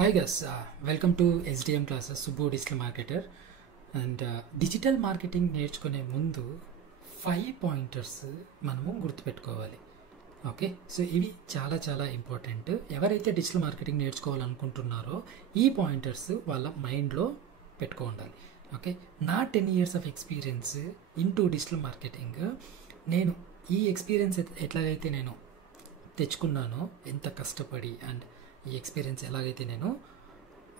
Hi guys, welcome to SDM classes, Subbu Digital Marketer. And digital marketing నేర్చుకునే ముందు 5 pointers మనము గుర్తుపెట్టుకోవాలి. Okay, so ఇవి చాలా ఇంపార్టెంట్. ఎవరైతే డిజిటల్ మార్కెటింగ్ నేర్చుకోవాలనుకుంటున్నారో ఈ పాయింటర్స్ వాళ్ళ మైండ్లో పెట్టుకోవాలి. ఓకే, నా 10 years of experience into digital marketing, నేను ఈ ఎక్స్పీరియన్స్ ఎట్లాగైతే నేను తెచ్చుకున్నానో, ఎంత కష్టపడి అండ్ ఈ ఎక్స్పీరియన్స్ ఎలాగైతే నేను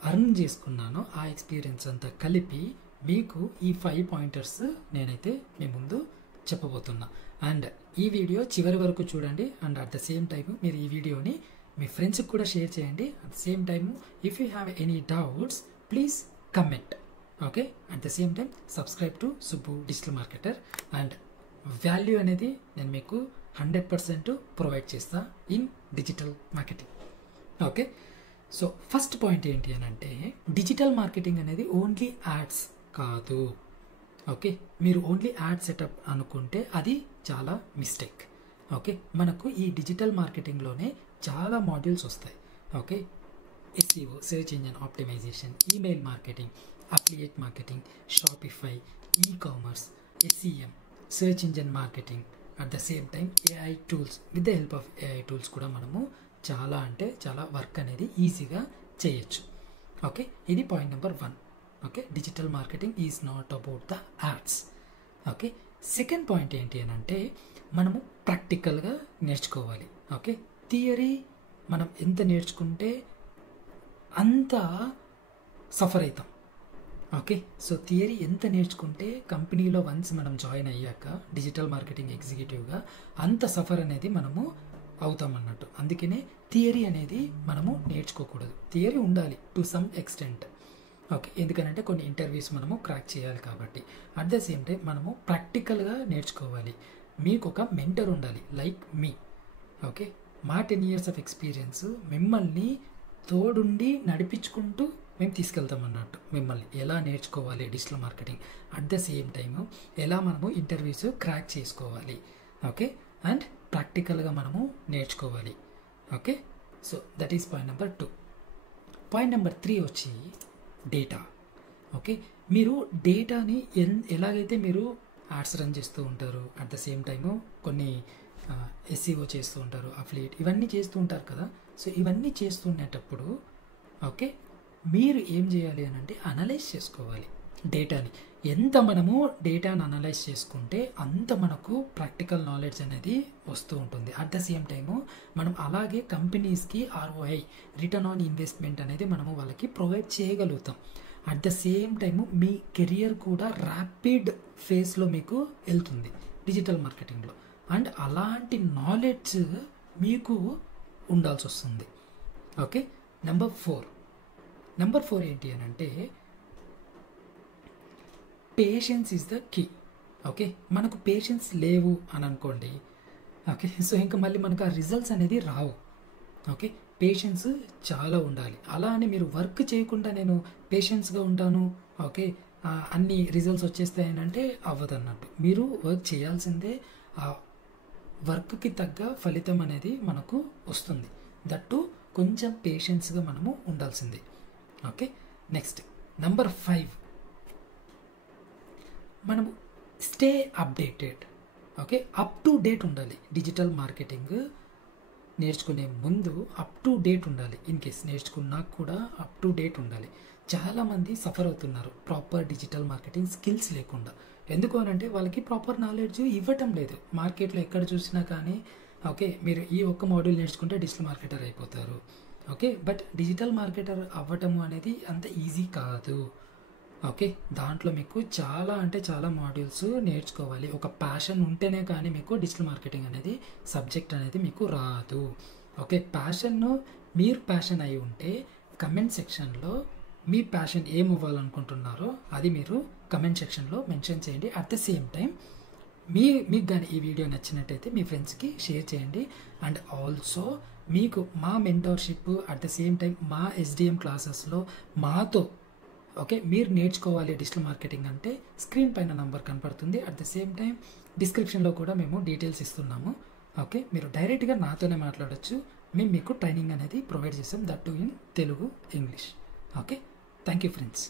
అర్న్ చేసుకున్నానో ఆ ఎక్స్పీరియన్స్ అంతా కలిపి మీకు ఈ 5 పాయింటర్స్ నేనైతే మీ ముందు చెప్పబోతున్నా. అండ్ ఈ వీడియో చివరి వరకు చూడండి. And at the same time మీరు ఈ వీడియోని మీ ఫ్రెండ్స్కి కూడా షేర్ చేయండి. At the same time if you have any doubts please comment. Okay, at the same time subscribe to Subbu digital marketer. And value అనేది నేను మీకు 100% ప్రొవైడ్ చేస్తా in digital marketing. Okay, so first point ఏంటి అని అంటే, digital marketing అనేది only ads కాదు. Okay, మీరు ఓన్లీ యాడ్ సెటప్ అనుకుంటే అది చాలా మిస్టేక్. ఓకే, మనకు ఈ డిజిటల్ మార్కెటింగ్లోనే చాలా మాడ్యూల్స్ వస్తాయి. Okay, SEO, search engine optimisation, email marketing, affiliate marketing, Shopify, ecommerce, SEM, search engine marketing, at the same time AI tools. With the help of AI tools కూడా మనము చాలా work అనేది ఈజీగా చేయొచ్చు. ఓకే, ఇది point number 1. Okay, digital marketing is not about the ads. Okay, second point ఏంటి అని అంటే, మనము ప్రాక్టికల్గా నేర్చుకోవాలి. ఓకే, థియరీ మనం ఎంత నేర్చుకుంటే అంత సఫర్ అవుతాం. ఓకే, సో థియరీ ఎంత నేర్చుకుంటే కంపెనీలో వన్స్ మనం జాయిన్ అయ్యాక డిజిటల్ మార్కెటింగ్ ఎగ్జిక్యూటివ్గా అంత సఫర్ అనేది మనము అవుతామన్నట్టు. అందుకనే థియరీ అనేది మనము నేర్చుకోకూడదు. థియరీ ఉండాలి టు సమ్ ఎక్స్టెంట్. ఓకే, ఎందుకంటే కొన్ని ఇంటర్వ్యూస్ మనము క్రాక్ చేయాలి కాబట్టి. అట్ ద సేమ్ టైం మనము ప్రాక్టికల్గా నేర్చుకోవాలి. మీకు ఒక మెంటర్ ఉండాలి లైక్ మీ. ఓకే, మా 10 years ఆఫ్ ఎక్స్పీరియన్స్ మిమ్మల్ని తోడుండి నడిపించుకుంటూ మేము తీసుకెళ్తాం అన్నట్టు. మిమ్మల్ని ఎలా నేర్చుకోవాలి digital marketing, at the same time ఎలా మనము ఇంటర్వ్యూస్ క్రాక్ చేసుకోవాలి. ఓకే, అండ్ ప్రాక్టికల్గా మనము నేర్చుకోవాలి. Okay, so that is point number 2. Point number 3 వచ్చి డేటా. ఓకే, మీరు డేటాని ఎలాగైతే మీరు యాడ్స్ రన్ చేస్తూ ఉంటారు, అట్ ద సేమ్ టైము కొన్ని SEO చేస్తూ ఉంటారు, అఫిలియేట్, ఇవన్నీ చేస్తూ ఉంటారు కదా. సో ఇవన్నీ చేస్తున్నప్పుడు ఓకే, మీరు ఏం చేయాలి అని అంటే అనలైజ్ చేసుకోవాలి డేటాని. ఎంత మనము డేటాను అనలైజ్ చేసుకుంటే అంత మనకు ప్రాక్టికల్ నాలెడ్జ్ అనేది వస్తూ ఉంటుంది. అట్ ద సేమ్ టైము మనం అలాగే కంపెనీస్కి ROI, రిటర్న్ ఆన్ ఇన్వెస్ట్మెంట్ అనేది మనము వాళ్ళకి ప్రొవైడ్ చేయగలుగుతాం. అట్ ద సేమ్ టైము మీ కెరియర్ కూడా ర్యాపిడ్ ఫేస్లో మీకు వెళ్తుంది డిజిటల్ మార్కెటింగ్లో. అండ్ అలాంటి నాలెడ్జ్ మీకు ఉండాల్సి వస్తుంది. ఓకే, నెంబర్ 4 ఏంటి అని అంటే, patience is the key. Okay, మనకు పేషెన్స్ లేవు అని అనుకోండి. ఓకే, సో ఇంకా మళ్ళీ మనకు ఆ రిజల్ట్స్ అనేది రావు. ఓకే, పేషెన్స్ చాలా ఉండాలి. అలా అని మీరు వర్క్ చేయకుండా నేను పేషెన్స్గా ఉంటాను, ఓకే అన్ని రిజల్ట్స్ వచ్చేస్తాయని అంటే అవ్వదన్నట్టు. మీరు వర్క్ చేయాల్సిందే, ఆ వర్క్కి తగ్గ ఫలితం అనేది మనకు వస్తుంది. దట్టు కొంచెం పేషెన్స్గా మనము ఉండాల్సిందే. ఓకే, నెక్స్ట్ నెంబర్ 5, మనము stay updated. Okay, up to date ఉండాలి. డిజిటల్ మార్కెటింగ్ నేర్చుకునే ముందు అప్ టు డేట్ ఉండాలి. ఇన్ కేస్ నేర్చుకున్నా కూడా అప్ టు డేట్ ఉండాలి. చాలామంది సఫర్ అవుతున్నారు ప్రాపర్ డిజిటల్ మార్కెటింగ్ స్కిల్స్ లేకుండా. ఎందుకు అని అంటే వాళ్ళకి ప్రాపర్ నాలెడ్జ్ ఇవ్వటం లేదు. మార్కెట్లో ఎక్కడ చూసినా కానీ ఓకే, మీరు ఈ ఒక్క మాడ్యూల్ నేర్చుకుంటే డిజిటల్ మార్కెటర్ అయిపోతారు. ఓకే, బట్ డిజిటల్ మార్కెటర్ అవ్వటము అనేది అంత ఈజీ కాదు. ఓకే, దాంట్లో మీకు చాలా మాడ్యూల్స్ నేర్చుకోవాలి. ఒక ప్యాషన్ ఉంటేనే కానీ మీకు డిజిటల్ మార్కెటింగ్ అనేది సబ్జెక్ట్ అనేది మీకు రాదు. ఓకే, మీరు ప్యాషన్ అయి ఉంటే కమెంట్ సెక్షన్లో మీ ప్యాషన్ ఏం ఇవ్వాలనుకుంటున్నారో అది మీరు కమెంట్ సెక్షన్లో మెన్షన్ చేయండి. అట్ ద సేమ్ టైం మీకు కానీ ఈ వీడియో నచ్చినట్టయితే మీ ఫ్రెండ్స్కి షేర్ చేయండి. అండ్ ఆల్సో మీకు మా mentorship, at the same time మా SDM క్లాసెస్లో మాతో ఓకే మీరు నేర్చుకోవాలి డిజిటల్ మార్కెటింగ్ అంటే స్క్రీన్ పైన నంబర్ కనపడుతుంది. అట్ ద సేమ్ టైం డిస్క్రిప్షన్లో కూడా మేము డీటెయిల్స్ ఇస్తున్నాము. ఓకే, మీరు డైరెక్ట్గా నాతోనే మాట్లాడచ్చు. మేము మీకు ట్రైనింగ్ అనేది ప్రొవైడ్ చేస్తాం, that to in Telugu, English. Okay, thank you friends.